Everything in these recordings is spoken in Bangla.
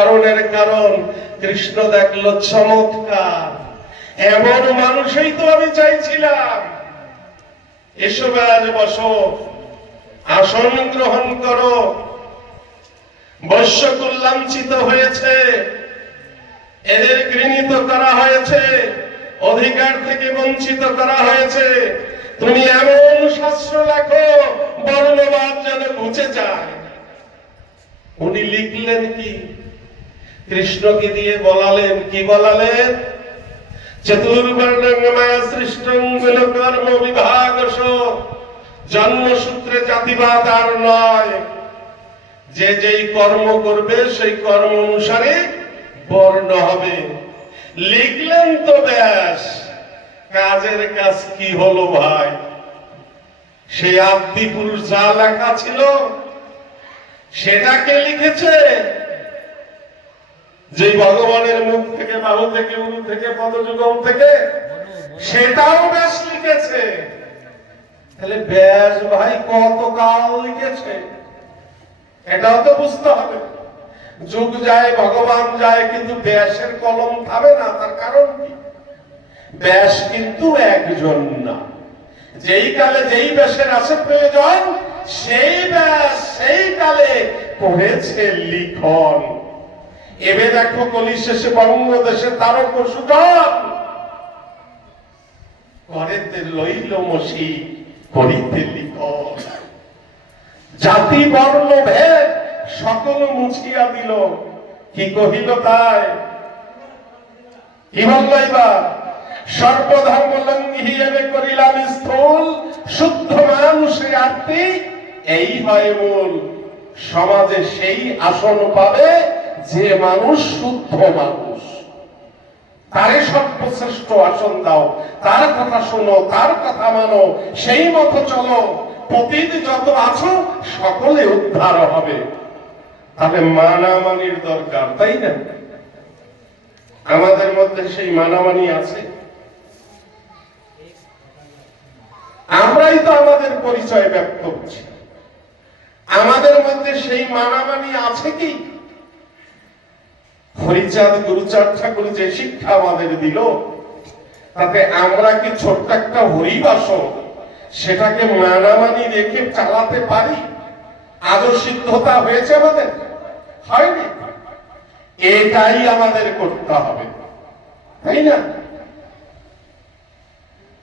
কারণের কারণ কৃষ্ণ দেখলো চমৎকার, এমন মানুষই তো আমি চাইছিলাম। এসো আজ বসো, আসন গ্রহণ করো। বৈশ্যকুল লাঞ্ছিত হয়েছে, এদের ঘৃণিত করা হয়েছে, অধিকার থেকে বঞ্চিত করা হয়েছে। তুমি এমন শাস্ত্র লেখো বর্ণবাদ যেন মুছে যায়। উনি লিখলেন কি? কৃষ্ণকে দিয়ে বলালেন, কি বলালেন? চতুর্বর্ণং মায়া সৃষ্টং কর্ম বিভাগশ। জন্মসূত্রে জাতিবাদ আর নয়, যে যেই কর্ম করবে সেই কর্ম অনুসারে বর্ণ হবে। লিখলেন তো ব্যাস, কাজের কাজ কি হলো ভাই? সেই আদি পুরুষ যা লেখা ছিল সেটাকে লিখেছে, যে ভগবানের মুখ থেকে, বাহু থেকে, উরু থেকে, পদযুগম থেকে, সেটাও ব্যাস লিখেছে। তাহলে ব্যাস ভাই কত কাল লিখেছে এটাও তো বুঝতে হবে। যুগ যায়, ভগবান যায়, কিন্তু ব্যাসের কলম থামে না। তার কারণ কি? ব্যাস কিন্তু একজন না। যেই কালে যেই ব্যাসের আছে প্রয়োজন, সেই ব্যাস সেই কালে করেছে লিখন। এবে দেখো কলি শেষে বঙ্গদেশে তারক সুজন করেতে লইল মসি করিতে লিখন। জাতি বর্ণ ভেদ সকল মুছিয়া দিল। কি কহিল তাই? কি বলল এবার? সর্বধর্ম লঙ্ঘি এবে করিলাম স্থূল, শুদ্ধ মানুষে আরতি এই হয় মূল। সমাজে সেই আসন পাবে যে মানুষ শুদ্ধ মানুষ। তারে সর্বশ্রেষ্ঠ আসন দাও, তার কথা শোনো, তার কথা মানো, সেই মতো চলো। পতিত যত আছো সকলে উদ্ধার হবে। তাহলে মানামানির দরকার, তাই না? আমাদের মধ্যে সেই মানামানি আছে? আমরাই তো আমাদের পরিচয় ব্যক্ত করছি। আমাদের মধ্যে সেই মানামানি আছে কি? হরিচাঁদ গুরুচাঁদ ঠাকুর যে শিক্ষা আমাদের দিল, তাতে আমরা কি ছোট্ট একটা হরিবাস সেটাকে মানামানি রেখে চালাতে পারি? আদৌ সিদ্ধতা হয়েছে আমাদের? হয়নি। এটাই আমাদের করতে হবে, তাই না?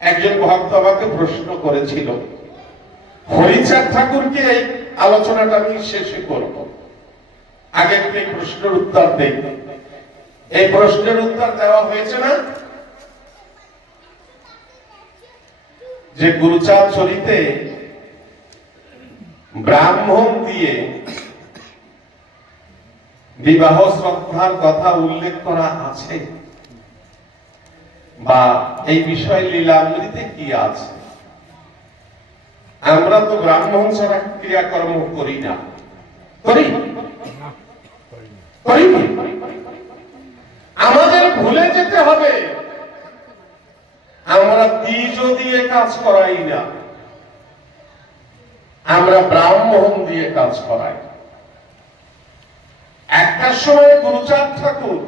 একজন ভক্ত আমাকে প্রশ্ন করেছিল, হরিচাঁদ ঠাকুরকে এই আলোচনাটা আমি শেষে করব, আগে এই প্রশ্নের উত্তর দেই। এই প্রশ্নের উত্তর দেওয়া হয়েছে না যে গুরুচাঁদ চরিতে ব্রাহ্মণ দিয়ে বিবাহ শ্রদ্ধার কথা উল্লেখ করা আছে, বা এই বিষয়ে লীলামৃতে কি আছে? আমরা তো ব্রাহ্মণ ছাড়া ক্রিয়াকর্ম করি না, করি? আমাদের ভুলে যেতে হবে, আমরা বীজ দিয়ে কাজ করাই না, আমরা ব্রাহ্মণ দিয়ে কাজ করাই। একটা সময় গুরুচাঁদ ঠাকুর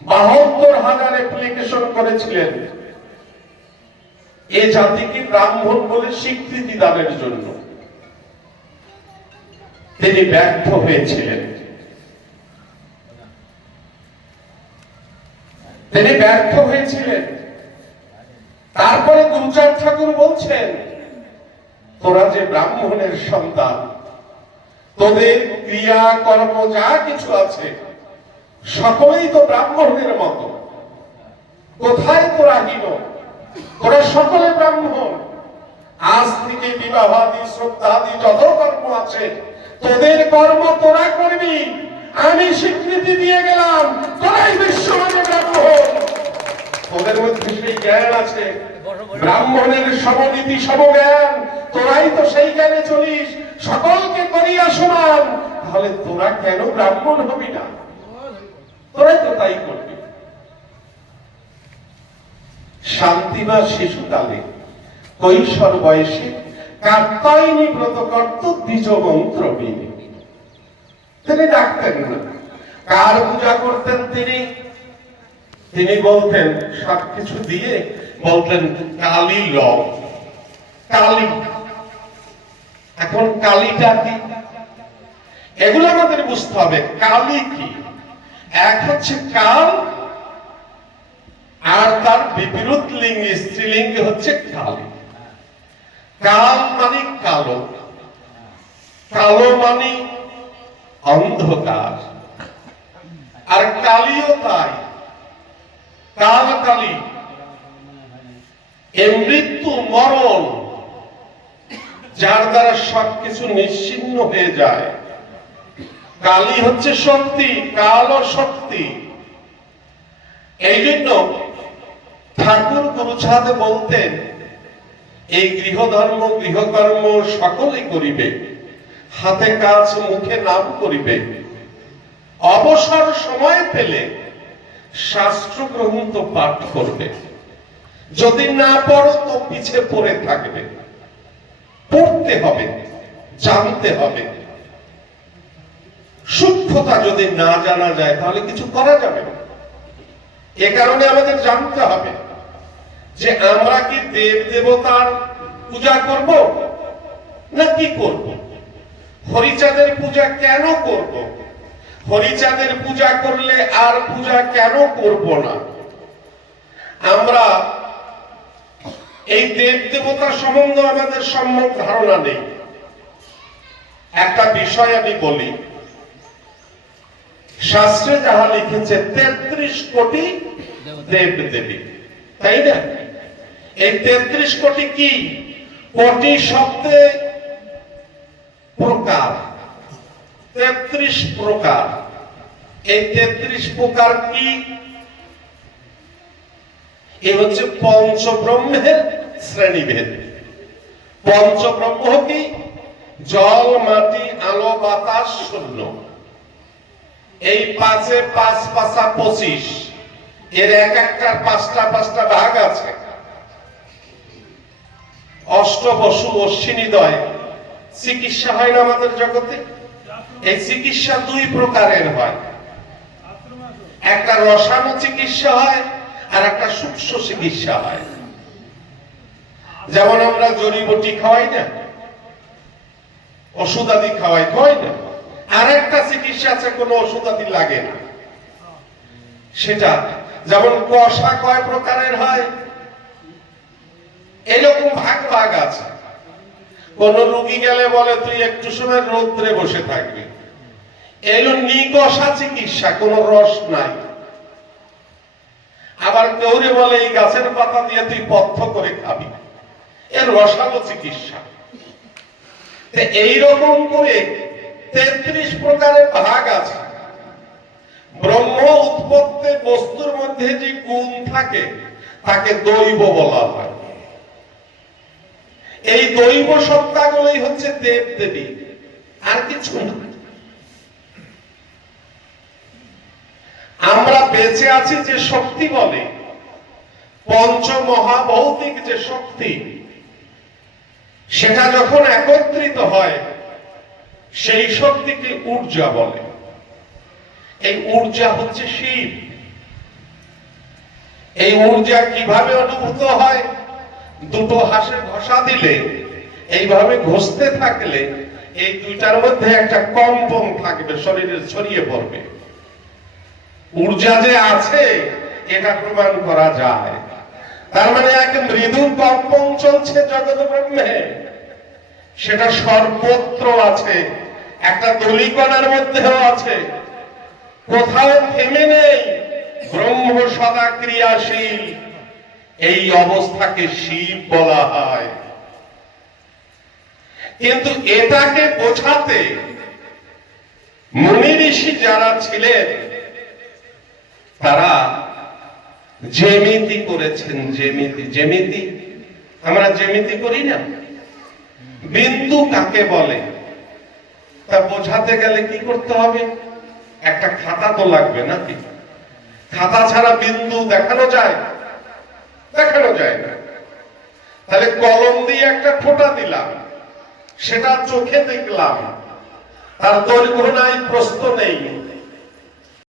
৭২,০০০ অ্যাপ্লিকেশন করেছিলেন এ জাতিকে ব্রাহ্মণ বলে স্বীকৃতি দানের জন্য। তিনি ব্যর্থ হয়েছিলেন। তারপরে গুরুচাঁদ ঠাকুর বলছেন, তোরা যে ব্রাহ্মণের সন্তান, তোদের ক্রিয়া কর্ম যা কিছু আছে সকলেই তো ব্রাহ্মণের মতো। কোথায় তোরা হীন? তোরা সকলে ব্রাহ্মণ। আজ থেকে বিবাহাদি শ্রদ্ধাদি যত কর্ম আছে তোদের কর্ম তোরা করবি। আমি স্বীকৃতি দিয়ে গেলাম, তোরাই বিশ্বমানে ব্রাহ্মণ। তোদের মধ্যে সেই জ্ঞান আছে, ব্রাহ্মণের সমনীতি সমজ্ঞান, তোরাই তো সেই জ্ঞানে চলিস, সকলকে করিয়া সমান। তাহলে তোরা কেন ব্রাহ্মণ হবি না? তোরাই তো তাই করবি। শান্তিবা শিশুকালে কৈশোর বয়সে কাত্যায়নী ব্রত কর্ত দ্বিজ মন্ত্র বিনে। তিনি ডাকতেন না। কার পূজা করতেন তিনি? তিনি বলতেন সবকিছু দিয়ে বলতেন কালী লও, কালী। এখন কালীটা কি এগুলো আমাদের বুঝতে হবে। কালী কি? এক হচ্ছে কাল, আর তার বিপরীত লিঙ্গে স্ত্রীলিঙ্গে হচ্ছে কালী। কাল মানে কালো, কালো মানে অন্ধকার, আর কালীও তাই। কাল কালী এ মৃত্যু মরণ, যার দ্বারা সবকিছু নিশ্চিহ্ন হয়ে যায়। কালী হচ্ছে শক্তি, কাল ও শক্তি। এই জন্য ঠাকুর গুরুচাঁদ বলতেন, এই গৃহধর্ম গৃহকর্ম সকলেই করিবে, হাতে কাজ মুখে নাম করিবে, অবসর সময় পেলে শাস্ত্র গ্রন্থ পাঠ করবে, যদি না পড়ো তো পিছে পড়ে থাকবে। পড়তে হবে, জানতে হবে। সূক্ষ্মতা যদি না জানা যায় তাহলে কিছু করা যাবে না। এ কারণে আমাদের জানতে হবে যে আমরা কি দেব দেবতার পূজা করব না কি করব? হরিচাঁদের পূজা কেন করব? হরিচাঁদের পূজা করলে আর পূজা কেন করব না? আমরা এই দেব দেবতা সম্বন্ধে আমাদের সম্যক ধারণা নেই। একটা বিষয় আমি বলি, শাস্ত্রে যাহা লিখেছে 33 কোটি দেব দেবী, তাই না? এই 33 কোটি কি? কোটি শব্দে প্রকার, 33 প্রকার। এই 33 প্রকার কি? এ হচ্ছে পঞ্চব্রহ্মের শ্রেণীভেদ। পঞ্চব্রহ্ম কি? জল, মাটি, আলো, বাতাস, শূন্য। এই পাঁচে পাঁচ পাঁচা 25। এর এক একটার পাঁচটা পাঁচটা ভাগ আছে। অষ্টবসু, অশ্বিনীদয় চিকিৎসা হয় না আমাদের জগতে? এই চিকিৎসা দুই প্রকারের হয়, একটা রসায়ন চিকিৎসা হয় আর একটা সূক্ষ্ম চিকিৎসা হয়। যেমন আমরা জড়িবুটি খাওয়াই না, ওষুধ আদি খাওয়াই না। আর একটা চিকিৎসা আছে, কোনো ওষুধ আদি লাগে না। সেটা যেমন কষা কয় প্রকারের হয়, এরকম ভাগ ভাগ আছে। কোন রোগী গেলে বলে তুই একটু সময় রৌদ্রে বসে থাকবি, এলো নিকষা চিকিৎসা, কোন রস নাই। আবার কেউরে বলে এই গাছের পাতা দিয়ে তুই পথ্য করে খাবি, এর রসালো চিকিৎসা। এইরকম করে 33 প্রকারের ভাগ আছে। ব্রহ্ম উৎপত্তি বস্তুর মধ্যে যে গুণ থাকে তাকে দৈব বলা হয়। এই দৈব সত্তাগুলোই হচ্ছে দেব দেবী, আর কিছু না। আমরা বেঁচে আছি যে শক্তি বলে, পঞ্চ মহাভৌতিক যে শক্তি, সেটা যখন একত্রিত হয় সেই শক্তিকে ঊর্জা বলে। এই ঊর্জা হচ্ছে শিব। এই ঊর্জা কিভাবে অনুভূত হয়? দুটো হাসে ঘষা দিলে, এইভাবে ঘষতে থাকলে এই দুইটার মধ্যে একটা কম্পন থাকবে, শরীরে ছড়িয়ে পড়বে। ঊর্জা যে আছে এটা প্রমাণ করা যায়। তার মানে এক মৃদু কম্পন চলছে জগৎ ব্রহ্মে, সেটা সর্বত্র আছে, একটা ধূলিকণার মধ্যেও আছে, কোথাও থেমে নেই। ব্রহ্ম সদা ক্রিয়াশীল, এই অবস্থাকে শিব বলা হয়। কিন্তু এটাকে বোঝাতে মুনি ঋষি যারা ছিলেন তারা জ্যামিতি করেছেন। জ্যামিতি আমরা জ্যামিতি করি না? বিন্দু কাকে বলে তা বোঝাতে গেলে কি করতে হবে? একটা খাতা তো লাগবে নাকি? খাতা ছাড়া বিন্দু দেখানো যায়? দেখানো যায় না। তাহলে কলম দিয়ে একটা ফোঁটা দিলাম, সেটা চোখে দেখলাম, তার দৈর্ঘ্য নাই, প্রস্থ নেই,